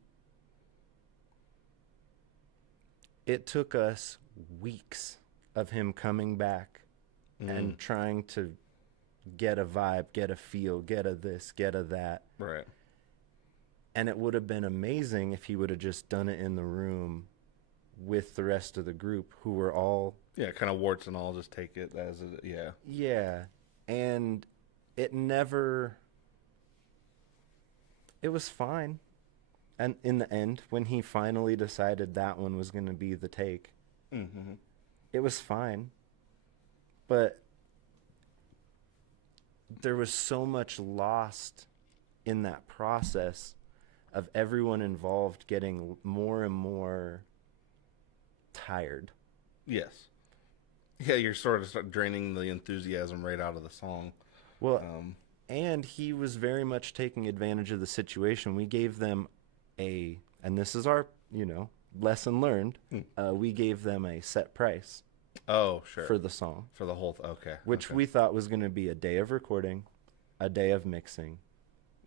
it took us weeks of him coming back and trying to get a vibe, get a feel, get a this, get a that. Right. And it would have been amazing if he would have just done it in the room with the rest of the group who were all... Yeah, kind of warts and all, just take it as it, yeah. Yeah. And it never... It was fine. And in the end, when he finally decided that one was going to be the take, Mm-hmm. it was fine. But there was so much lost in that process of everyone involved getting more and more tired. Yes. Yeah, you're sort of start draining the enthusiasm right out of the song. Well, and he was very much taking advantage of the situation. We gave them and this is our, lesson learned. We gave them a set price. Oh, sure. For the song. For the whole, okay. Which we thought was going to be a day of recording, a day of mixing.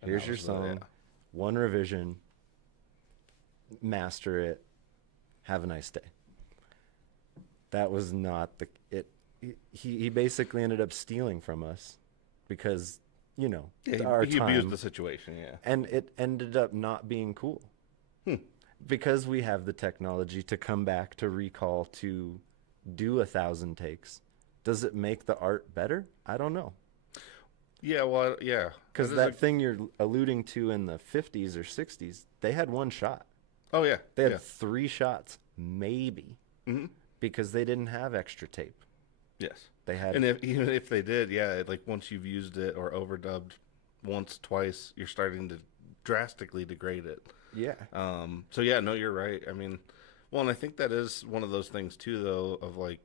And here's your song, one revision, master it, have a nice day. That was not he basically ended up stealing from us because, our he time. abused the situation, yeah. And it ended up not being cool. Because we have the technology to come back, to recall, to do 1,000 takes. Does it make the art better? I don't know. Yeah, well, yeah. Because that thing you're alluding to in the 50s or 60s, they had one shot. Oh, yeah. They had 3 shots, maybe, because they didn't have extra tape. Yes. They had, and even if they did, like once you've used it or overdubbed once, twice, you're starting to drastically degrade it. Yeah. So yeah, no, you're right. I mean, well, and I think that is one of those things too, though, of like,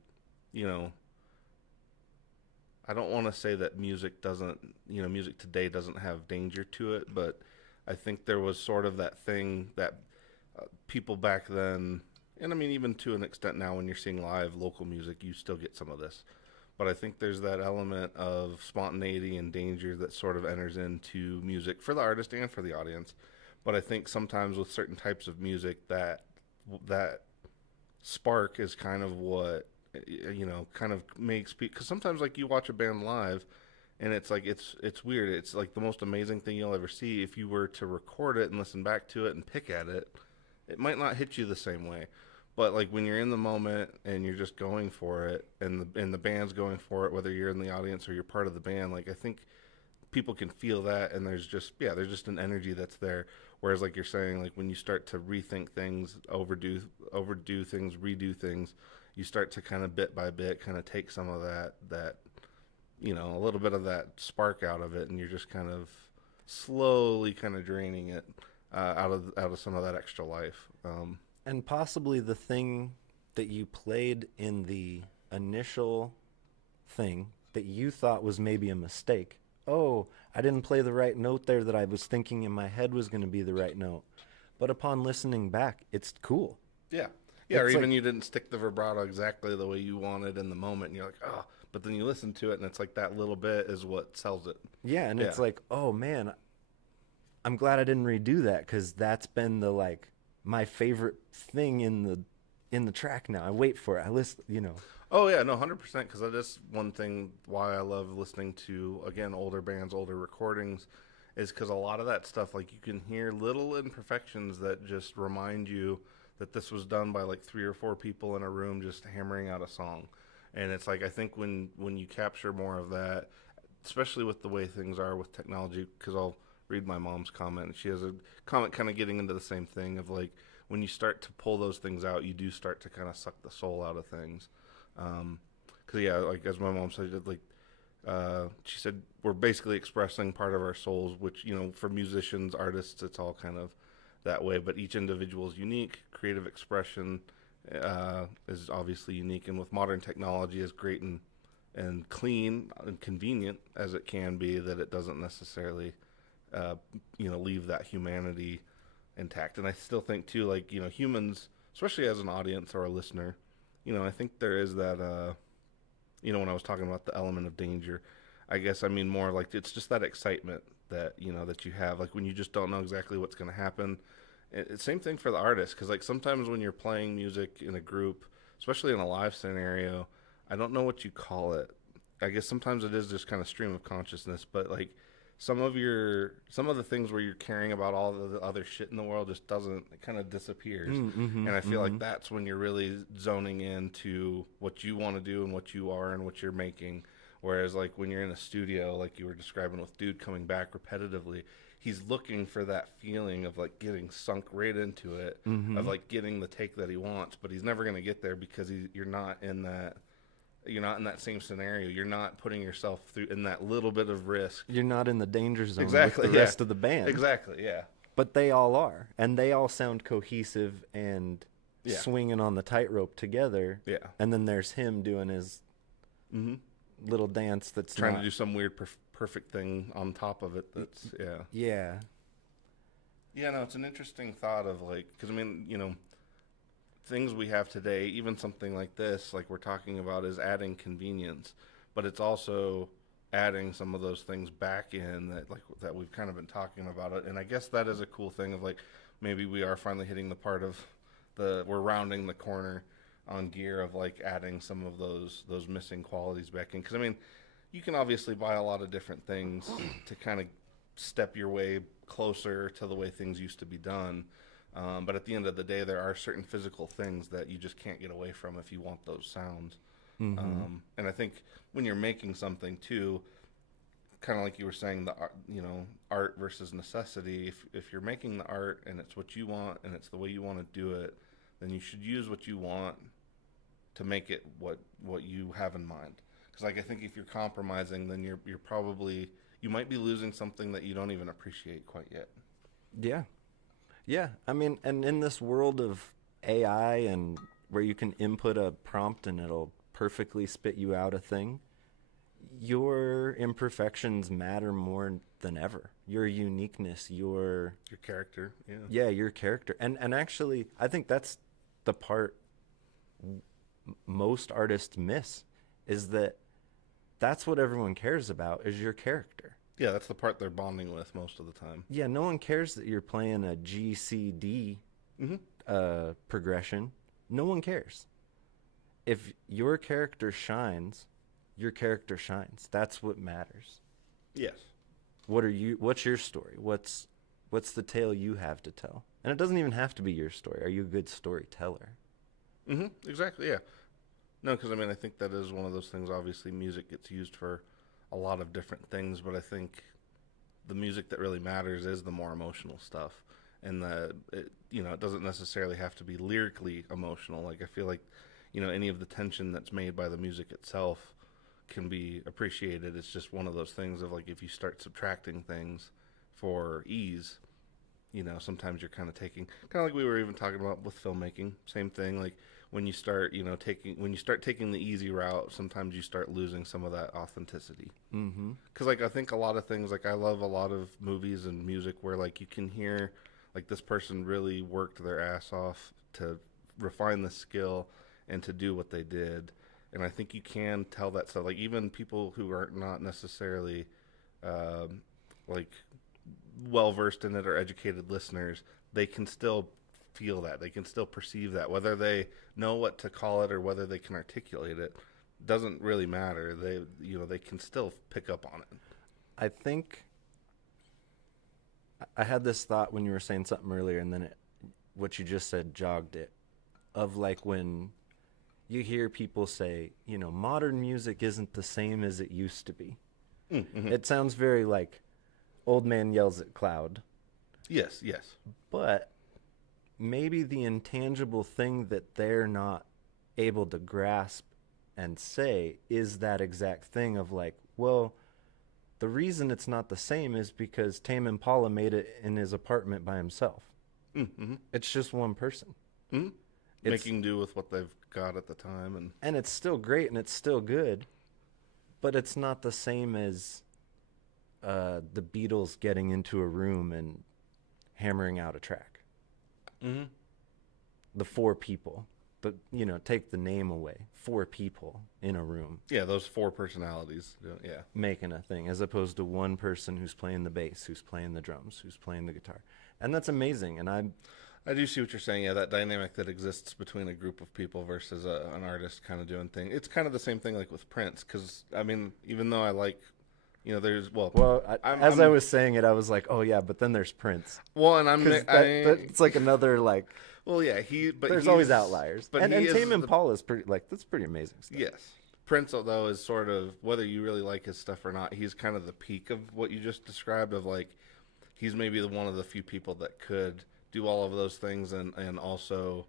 I don't want to say that music today doesn't have danger to it, but I think there was sort of that thing that people back then, and I mean, even to an extent now when you're seeing live local music, you still get some of this. But I think there's that element of spontaneity and danger that sort of enters into music for the artist and for the audience. But I think sometimes with certain types of music, that spark is kind of what, kind of makes people... Because sometimes, like, you watch a band live, and it's like, it's weird. It's like the most amazing thing you'll ever see. If you were to record it and listen back to it and pick at it, it might not hit you the same way. But like when you're in the moment and you're just going for it, and the band's going for it, whether you're in the audience or you're part of the band, like I think people can feel that, and there's just an energy that's there. Whereas like you're saying, like when you start to rethink things, overdo things, redo things, you start to kind of bit by bit kind of take some of that a little bit of that spark out of it, and you're just kind of slowly kind of draining it out of some of that extra life. And possibly the thing that you played in the initial thing that you thought was maybe a mistake. Oh, I didn't play the right note there that I was thinking in my head was going to be the right note. But upon listening back, it's cool. Yeah. Yeah, or even you didn't stick the vibrato exactly the way you wanted in the moment, and you're like, oh, but then you listen to it, and it's like that little bit is what sells it. Yeah, and it's like, oh, man, I'm glad I didn't redo that, because that's been my favorite thing in the track now. I wait for it. I listen, Oh yeah, no, 100%. Because that is one thing why I love listening to, again, older bands, older recordings, is because a lot of that stuff, like you can hear little imperfections that just remind you that this was done by like 3 or 4 people in a room just hammering out a song. And it's like, I think when you capture more of that, especially with the way things are with technology, because I'll read my mom's comment. She has a comment kind of getting into the same thing of like, when you start to pull those things out, you do start to kind of suck the soul out of things. Because yeah, like as my mom said, like she said, we're basically expressing part of our souls, which for musicians, artists, it's all kind of that way. But each individual is unique. Creative expression is obviously unique, and with modern technology, as great and clean and convenient as it can be, that it doesn't necessarily leave that humanity intact. And I still think too, like, humans, especially as an audience or a listener, I think there is that, when I was talking about the element of danger, I guess I mean more like it's just that excitement that, that you have, like when you just don't know exactly what's going to happen. Same thing for the artist, because like sometimes when you're playing music in a group, especially in a live scenario, I don't know what you call it. I guess sometimes it is just kind of stream of consciousness, but like some of the things where you're caring about all the other shit in the world just doesn't, it kind of disappears. And I feel like that's when you're really zoning into what you want to do and what you are and what you're making. Whereas like when you're in a studio, like you were describing with Dude coming back repetitively, he's looking for that feeling of like getting sunk right into it, of like getting the take that he wants, but he's never going to get there because you're not in that same scenario. You're not putting yourself through in that little bit of risk. You're not in the danger zone Exactly, with the rest of the band. Exactly, yeah. But they all are, and they all sound cohesive and swinging on the tightrope together. Yeah. And then there's him doing his little dance that's trying to do some weird perfect thing on top of it. That's yeah. No, it's an interesting thought of like, because I mean, things we have today, even something like this, like we're talking about, is adding convenience, but it's also adding some of those things back in that we've kind of been talking about it. And I guess that is a cool thing of like, maybe we are finally hitting the part of we're rounding the corner on gear of like adding some of those missing qualities back in. Because I mean, you can obviously buy a lot of different things to kind of step your way closer to the way things used to be done. But at the end of the day, there are certain physical things that you just can't get away from if you want those sounds. And I think when you're making something too, kind of like you were saying, the art versus necessity. If you're making the art and it's what you want and it's the way you want to do it, then you should use what you want to make it what you have in mind. Because like I think if you're compromising, then you might be losing something that you don't even appreciate quite yet. Yeah, I mean, and in this world of AI and where you can input a prompt and it'll perfectly spit you out a thing, your imperfections matter more than ever. Your uniqueness, your character, your character. And actually, I think that's the part most artists miss, is that's what everyone cares about, is your character. Yeah, that's the part they're bonding with most of the time. Yeah, no one cares that you're playing a GCD progression. No one cares. If your character shines, your character shines. That's what matters. Yes. What's your story? What's the tale you have to tell? And it doesn't even have to be your story. Are you a good storyteller? Exactly, yeah. No, because I mean, I think that is one of those things. Obviously, music gets used for a lot of different things, but I think the music that really matters is the more emotional stuff, and it doesn't necessarily have to be lyrically emotional. Like I feel like, any of the tension that's made by the music itself can be appreciated. It's just one of those things of like, if you start subtracting things for ease, sometimes you're kind of like we were even talking about with filmmaking, same thing. Like when you start, taking the easy route, sometimes you start losing some of that authenticity. Because like I think a lot of things, like I love a lot of movies and music where like you can hear like this person really worked their ass off to refine the skill and to do what they did. And I think you can tell that stuff. Like even people who are not necessarily like well versed in it or educated listeners, they can still feel that. They can still perceive that. Whether they know what to call it or whether they can articulate it doesn't really matter. They can still pick up on it. I think I had this thought when you were saying something earlier, and then what you just said jogged it. Of like when you hear people say, modern music isn't the same as it used to be. It sounds very like old man yells at cloud. Yes. But maybe the intangible thing that they're not able to grasp and say is that exact thing of like, well, the reason it's not the same is because Tame Impala made it in his apartment by himself. It's just one person. Making do with what they've got at the time. And it's still great and it's still good, but it's not the same as the Beatles getting into a room and hammering out a track. The four people, but take the name away. 4 people in a room. Yeah, those 4 personalities. Yeah, making a thing, as opposed to one person who's playing the bass, who's playing the drums, who's playing the guitar, and that's amazing. And I do see what you're saying. Yeah, that dynamic that exists between a group of people versus an artist kind of doing thing. It's kind of the same thing like with Prince, because I mean, even though I like, there's As I was saying it, I was like, oh yeah, but then there's Prince. Well, and It's like another like. Well, yeah, there's always outliers, but and Tame Impala is pretty that's pretty amazing stuff. Yes, Prince though is sort of, whether you really like his stuff or not, he's kind of the peak of what you just described. Of like, he's maybe one of the few people that could do all of those things and also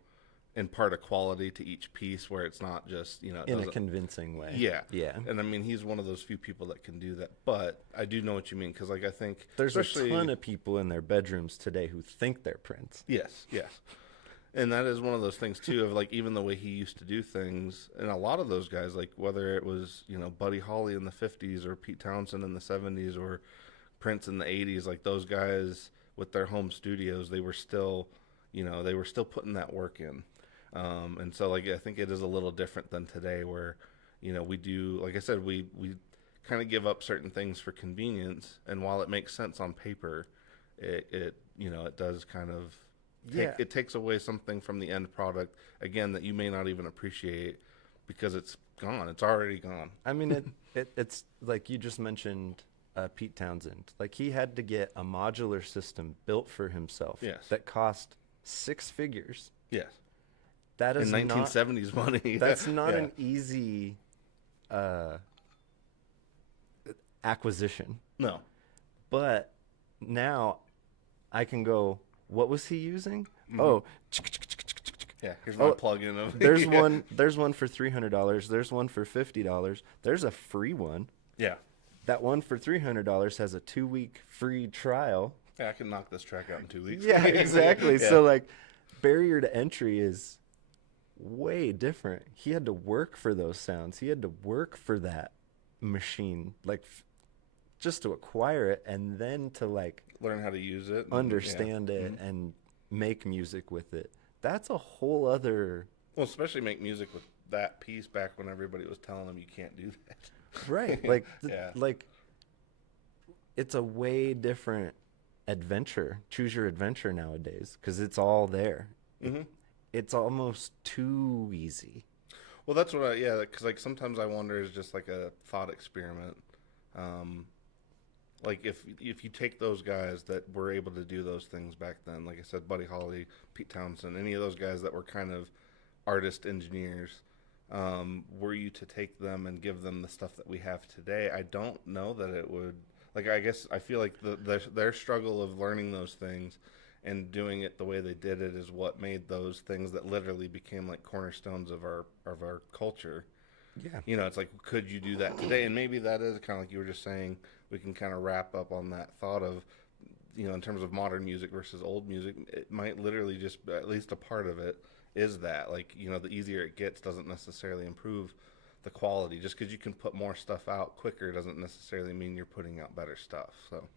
impart a quality to each piece where it's not just, in a convincing way. Yeah. Yeah. And I mean, he's one of those few people that can do that. But I do know what you mean, because like I think there's a ton of people in their bedrooms today who think they're Prince. Yes. And that is one of those things too, of like, even the way he used to do things, and a lot of those guys, like whether it was, Buddy Holly in the 50s or Pete Townsend in the 70s or Prince in the 80s, like those guys with their home studios, they were still putting that work in. And so like, I think it is a little different than today, where, we do, like I said, we kind of give up certain things for convenience. And while it makes sense on paper, it does kind of, it takes away something from the end product, again, that you may not even appreciate because it's gone. It's already gone. I mean, it's like you just mentioned Pete Townsend. Like, he had to get a modular system built for himself. Yes. That cost 6 figures. Yes. That is in 1970s money. That's not an easy acquisition. No. But now I can go, what was he using? Mm-hmm. Oh, yeah, here's my plug-in of there's one for $300, there's one for $50, there's a free one. Yeah. That one for $300 has a 2-week free trial. Yeah, I can knock this track out in 2 weeks. Yeah, exactly. Yeah. So like, barrier to entry is way different. He had to work for those sounds. He had to work for that machine, like just to acquire it, and then to like learn how to use it, understand it, mm-hmm. and make music with it. That's a whole other. Well, especially make music with that piece back when everybody was telling them you can't do that. Right. Like, yeah. Like, it's a way different adventure. Choose your adventure nowadays, because it's all there. Mm-hmm. It's almost too easy. Well, that's what because like sometimes I wonder, is just like a thought experiment. Like if you take those guys that were able to do those things back then, like I said, Buddy Holly, Pete Townsend, any of those guys that were kind of artist engineers, were you to take them and give them the stuff that we have today, I don't know that it would. Like, I guess I feel like their struggle of learning those things and doing it the way they did it is what made those things that literally became like cornerstones of our culture. Yeah. It's like, could you do that today? And maybe that is kind of like you were just saying, we can kind of wrap up on that thought of, in terms of modern music versus old music, it might literally just, at least a part of it, is that, like, the easier it gets doesn't necessarily improve the quality. Just because you can put more stuff out quicker doesn't necessarily mean you're putting out better stuff. So,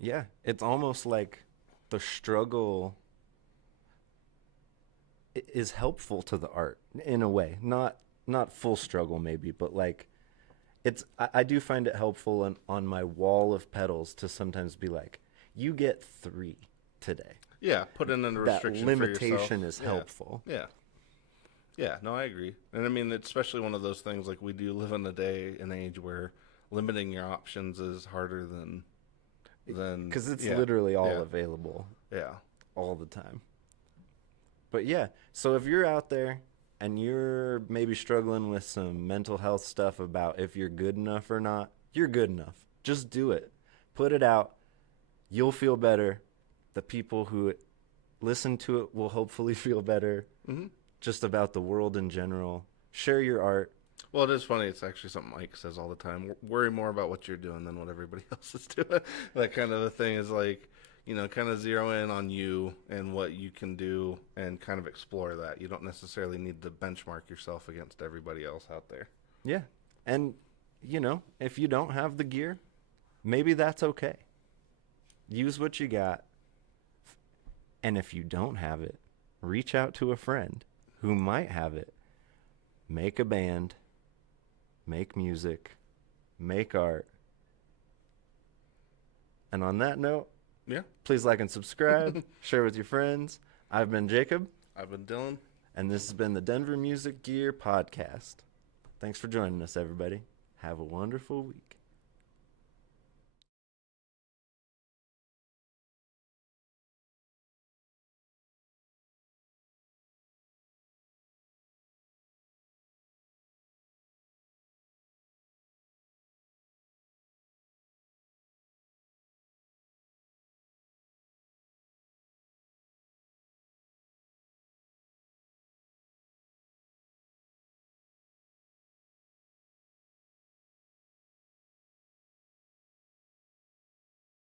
yeah, it's almost like the struggle is helpful to the art in a way. Not full struggle maybe, but like, I do find it helpful on my wall of pedals to sometimes be like, you get 3 today. Yeah, put in a restriction. That limitation for yourself. is helpful. Yeah, no, I agree. And I mean, it's especially one of those things, like, we do live in a day and age where limiting your options is harder than because it's literally all available. Yeah, all the time. But yeah, so if you're out there and you're maybe struggling with some mental health stuff about if you're good enough or not, you're good enough. Just do it. Put it out. You'll feel better. The people who listen to it will hopefully feel better. Mm-hmm. Just about the world in general. Share your art. Well, it is funny. It's actually something Mike says all the time. Worry more about what you're doing than what everybody else is doing. That kind of a thing is like, kind of zero in on you and what you can do and kind of explore that. You don't necessarily need to benchmark yourself against everybody else out there. Yeah. And, if you don't have the gear, maybe that's okay. Use what you got. And if you don't have it, reach out to a friend who might have it. Make a band. Make music. Make art. And on that note, yeah, please like and subscribe. Share with your friends. I've been Jacob, I've been Dylan. and this has been the Denver Music Gear Podcast. Thanks for joining us, everybody. Have a wonderful week.